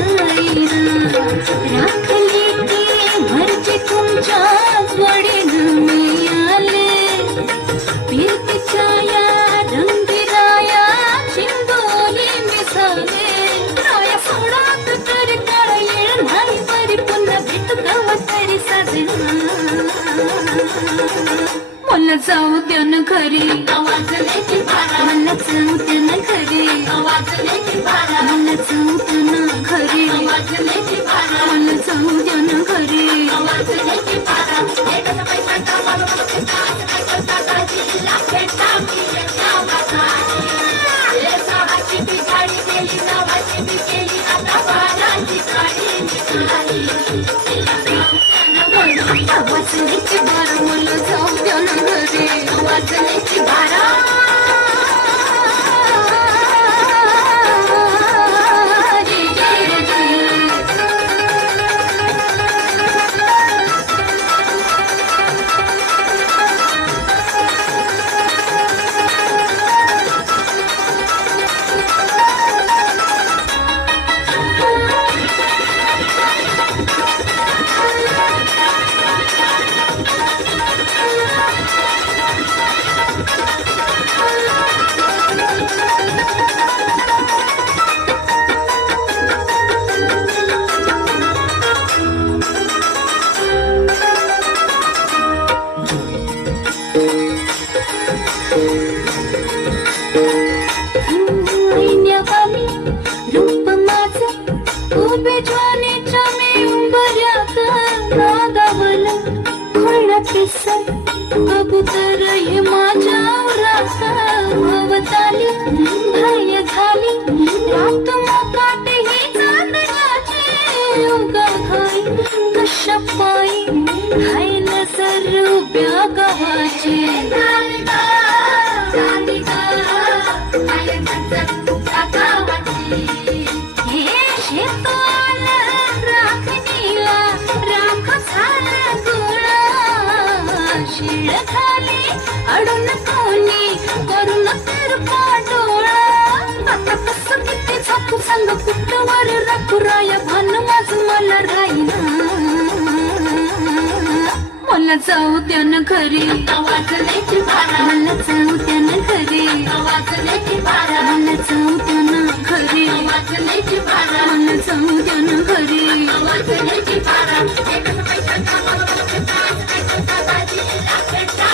जाईना राखली ती भरची तुमच्याच वडील मी आले प्रीतीच्या या रंगीराया चिंदोली मिसाले राया सोडात तरी काळ येळ नाही परी पुन्हा भेट गाव तरी साजना मला जाऊ द्या न घरी आवाजण्याची भारा मला जाऊ द्या न घरी आवाजण्याची भारा मला जाऊ द्या न घरी आवाजण्याची भारा मला जाऊ द्या न घरी आवाजण्याची भारा एकच पैसा कामाला काय करता काळजीला भेटा मी ले साहाची ती गाडी गेली नावाची ती केली आता बाराची गाडी निघाली आवाजण्याची भारा मला जाऊ द्या न घरी आवाजण्याची भारा रूप माझं उभे ज्वानीच्या मी उंबऱ्यात नागावलं खोळा पिसल कबूतर हे माझ्या रास भवताली भय झाली रात मोकाट ही चांदण्याची उगा घाई कशा पायी हाय नजर उभ्या गावाची शिळ खाली अडून कोणी करून तर पाडोळा आता कसं किती झापू सांग कुठवर राखुराया भान माझ मला राहीना मला जाऊ द्या न घरी आवाजण्याची भारा मला जाऊ द्या न घरी आवाजण्याची भारा मला जाऊ द्या न घरी आवाजण्याची भारा मला जाऊ द्या न घरी आवाजण्याची भारा एकच पैसा कामाला काय करता काळजीला भेटा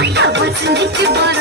मी आवाजण्याची भारा